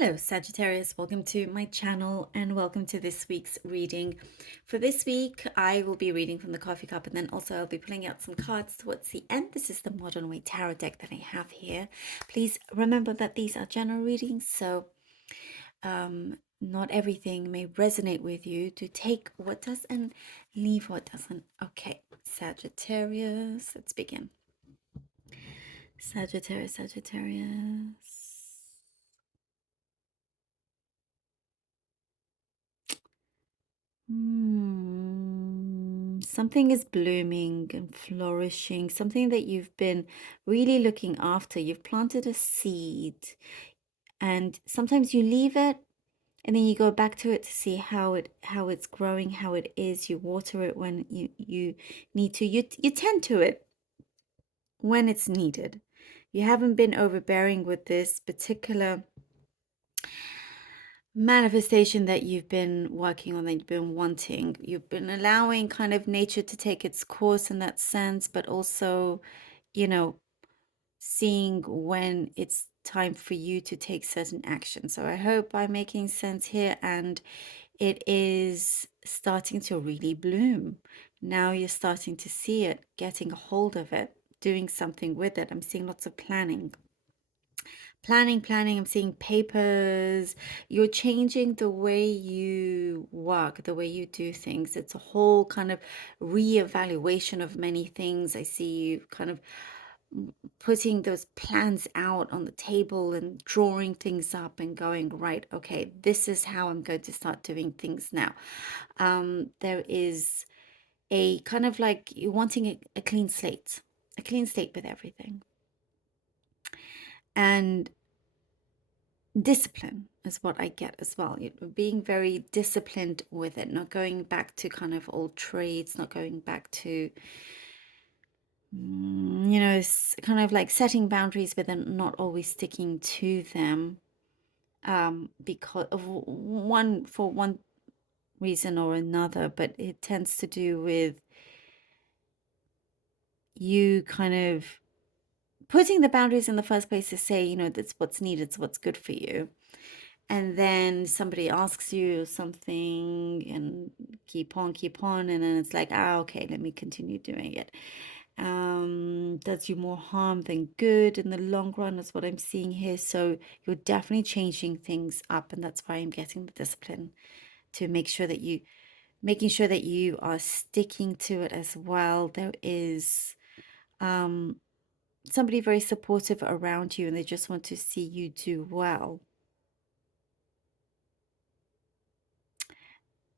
Hello, Sagittarius. Welcome to my channel and welcome to this week's reading. For this week, I will be reading from the coffee cup and then also I'll be pulling out some cards towards the end. This is the Modern Way Tarot deck that I have here. Please remember that these are general readings, so not everything may resonate with you. To take what does and leave what doesn't. Okay, Sagittarius, let's begin. Sagittarius. Something is blooming and flourishing, something that you've been really looking after. You've planted a seed and sometimes you leave it and then you go back to it to see how it's growing, how it is. You water it when you need to. You tend to it when it's needed. You haven't been overbearing with this particular manifestation that you've been working on, that you've been wanting. You've been allowing kind of nature to take its course in that sense, but also, you know, seeing when it's time for you to take certain action. So I hope I'm making sense here, and it is starting to really bloom. Now you're starting to see it, getting a hold of it, doing something with it. I'm seeing lots of planning. I'm seeing papers. You're changing the way you work, the way you do things. It's a whole kind of reevaluation of many things. I see you kind of putting those plans out on the table and drawing things up and going, right, okay, this is how I'm going to start doing things now. There is a kind of like you're wanting a clean slate with everything. And discipline is what I get as well. Being very disciplined with it, not going back to kind of old trades, not going back to, it's kind of like setting boundaries, but then not always sticking to them because of for one reason or another. But it tends to do with you kind of putting the boundaries in the first place to say, that's what's needed, it's what's good for you. And then somebody asks you something and keep on, and then it's like, okay, let me continue doing it. Does you more harm than good in the long run is what I'm seeing here. So you're definitely changing things up, and that's why I'm getting the discipline to making sure that you are sticking to it as well. There is somebody very supportive around you, and they just want to see you do well.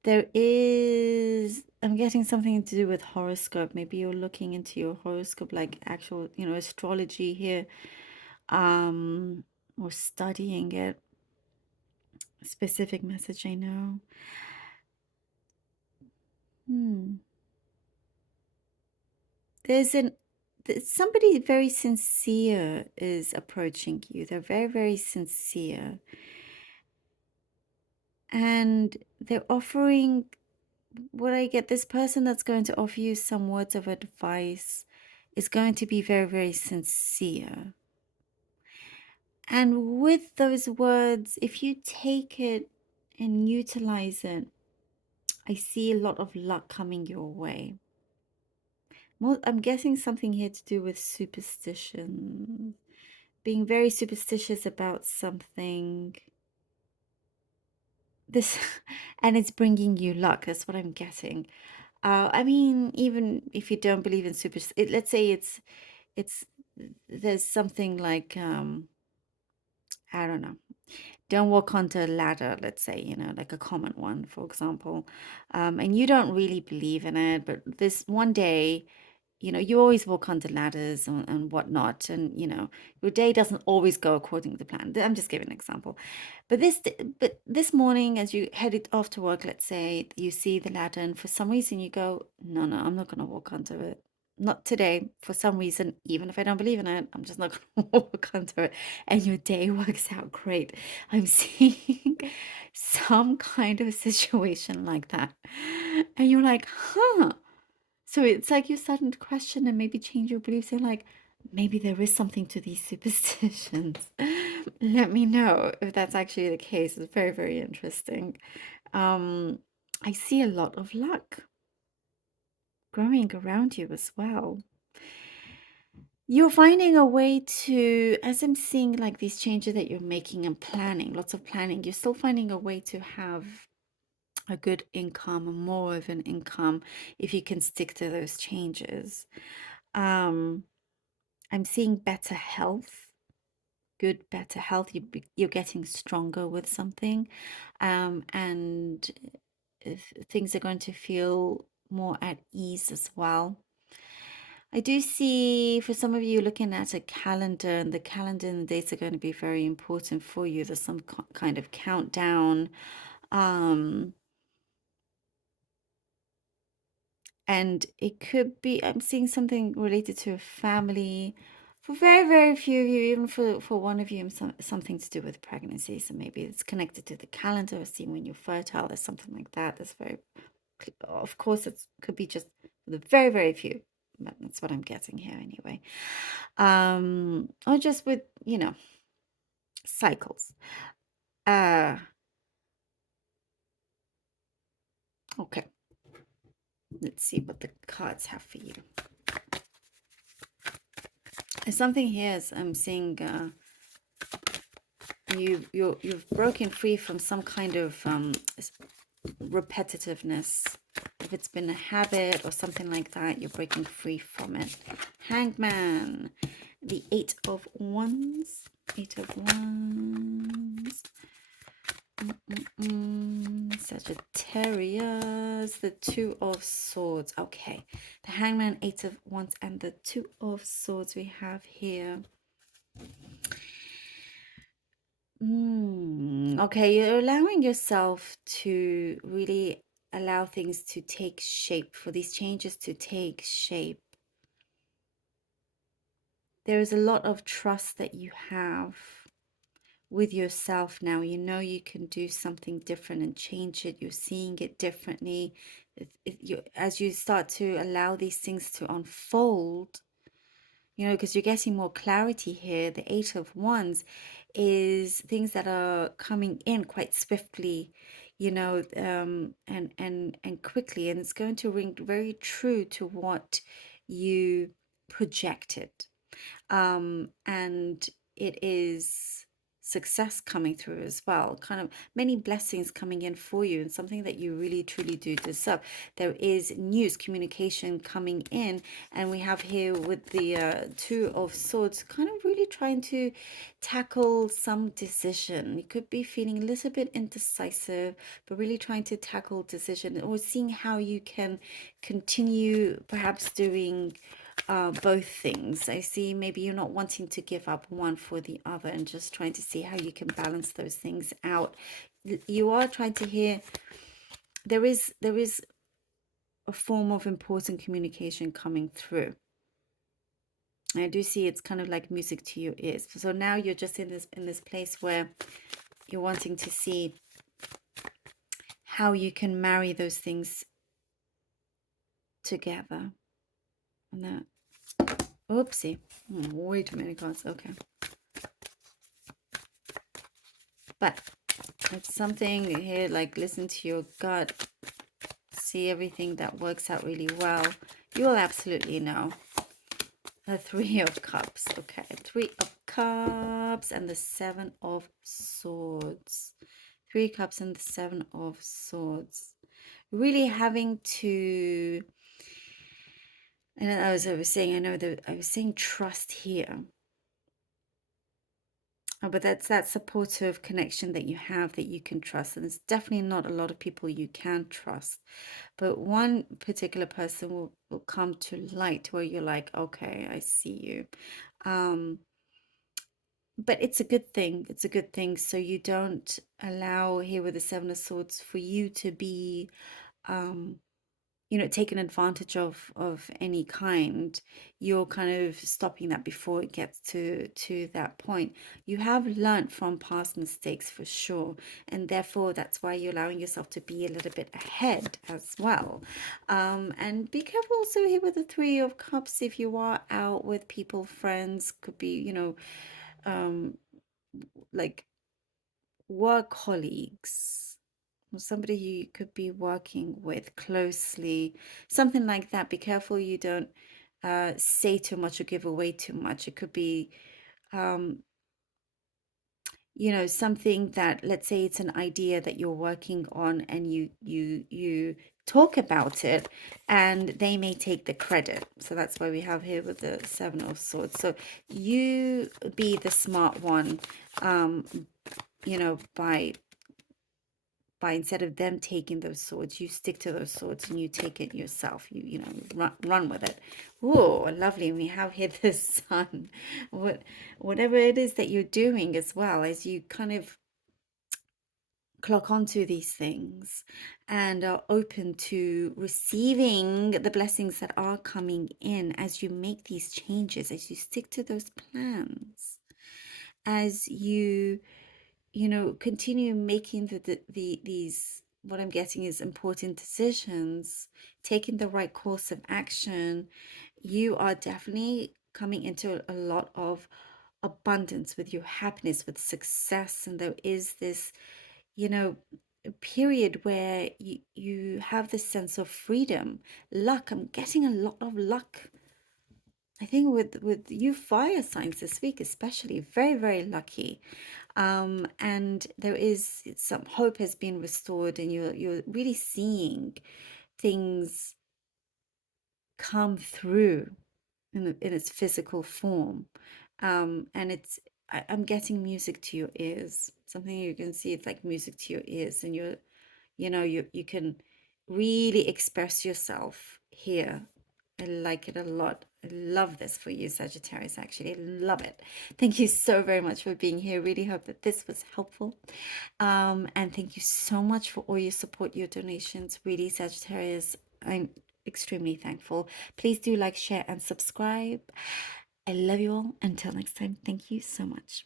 There is, I'm getting something to do with horoscope. Maybe you're looking into your horoscope, like actual, astrology here, or studying it. A specific message, I know. There's somebody very sincere is approaching you. They're very, very sincere. And they're offering, what I get, this person that's going to offer you some words of advice is going to be very, very sincere. And with those words, if you take it and utilize it, I see a lot of luck coming your way. I'm guessing something here to do with superstition, being very superstitious about something. This, and it's bringing you luck. That's what I'm getting. I mean, even if you don't believe in superstition, let's say there's something like, I don't know. Don't walk onto a ladder, let's say, like a common one, for example. And you don't really believe in it, but this one day, you always walk onto ladders and whatnot, and your day doesn't always go according to plan. I'm just giving an example. But this morning, as you headed off to work, let's say, you see the ladder, and for some reason you go, no, I'm not going to walk onto it. Not today. For some reason, even if I don't believe in it, I'm just not going to walk onto it. And your day works out great. I'm seeing some kind of situation like that. And you're like, huh. So it's like you're starting to question and maybe change your beliefs. And like, Maybe there is something to these superstitions. Let me know if that's actually the case. It's very, very interesting. Um, I see a lot of luck growing around you as well. You're finding a way to, as I'm seeing like these changes that you're making and planning, lots of planning, you're still finding a way to have a good income, more of an income, if you can stick to those changes. Um, I'm seeing better health, good, better health. You're getting stronger with something, and things are going to feel more at ease as well. I do see for some of you looking at a calendar, and the calendar and the dates are going to be very important for you. There's some kind of countdown. Um, and it could be, I'm seeing something related to a family. For very, very few of you, even for one of you, something to do with pregnancy. So maybe it's connected to the calendar, seeing when you're fertile, or something like that. That's very, of course, it could be just for the very, very few, but that's what I'm getting here anyway. Or just with, cycles. Uh, okay, let's see what the cards have for you. There's something here as I'm seeing you've broken free from some kind of repetitiveness. If it's been a habit or something like that, you're breaking free from it. Hangman, the Eight of Wands, Eight of Wands. Sagittarius, the Two of Swords. Okay, the Hangman, Eight of Wands, and the Two of Swords we have here. Okay, you're allowing yourself to really allow things to take shape, for these changes to take shape. There is a lot of trust that you have with yourself now. You know you can do something different and change it. You're seeing it differently. As you start to allow these things to unfold, because you're getting more clarity here. The Eight of Wands is things that are coming in quite swiftly, and quickly, and it's going to ring very true to what you projected. And it is success coming through as well, kind of many blessings coming in for you, and something that you really truly do deserve. There is news communication coming in, and we have here with the Two of Swords kind of really trying to tackle some decision. You could be feeling a little bit indecisive, but really trying to tackle decision, or seeing how you can continue perhaps doing both things. I see maybe you're not wanting to give up one for the other, and just trying to see how you can balance those things out. You are trying to hear, there is a form of important communication coming through. And I do see it's kind of like music to your ears. So now you're just in this place where you're wanting to see how you can marry those things together. And that, oopsie, way too many cards. Okay. But it's something here, like listen to your gut, see everything that works out really well. You will absolutely know. The Three of Cups. Okay, Three of Cups and the Seven of Swords. Three Cups and the Seven of Swords. Really having to, and as I was saying, I was saying trust here. But that's that supportive connection that you have, that you can trust. And there's definitely not a lot of people you can trust. But one particular person will come to light where you're like, okay, I see you. But it's a good thing. It's a good thing. So you don't allow here with the Seven of Swords for you to be taken advantage of any kind, you're kind of stopping that before it gets to that point. You have learned from past mistakes for sure, and therefore that's why you're allowing yourself to be a little bit ahead as well. And be careful also here with the Three of Cups. If you are out with people, friends, could be, um like work colleagues, or somebody you could be working with closely, something like that. Be careful you don't say too much or give away too much. It could be, um, something that, let's say it's an idea that you're working on, and you talk about it, and they may take the credit. So that's why we have here with the Seven of Swords. So you be the smart one, um, by instead of them taking those swords, you stick to those swords and you take it yourself. Run with it. Oh, lovely. We have here the sun. Whatever it is that you're doing as well, as you kind of clock onto these things and are open to receiving the blessings that are coming in, as you make these changes, as you stick to those plans, as you continue making these, what I'm getting is important decisions, taking the right course of action. You are definitely coming into a lot of abundance with your happiness, with success. And there is this, you know, period where you have this sense of freedom, luck. I'm getting a lot of luck. I think with you fire signs this week, especially, very, very lucky. And there is some hope has been restored, and you're really seeing things come through in its physical form. And I'm getting music to your ears, something you can see. It's like music to your ears, and you can really express yourself here. I like it a lot. I love this for you, Sagittarius, actually. I love it. Thank you so very much for being here. Really hope that this was helpful. And thank you so much for all your support, your donations. Really, Sagittarius, I'm extremely thankful. Please do like, share, and subscribe. I love you all. Until next time, thank you so much.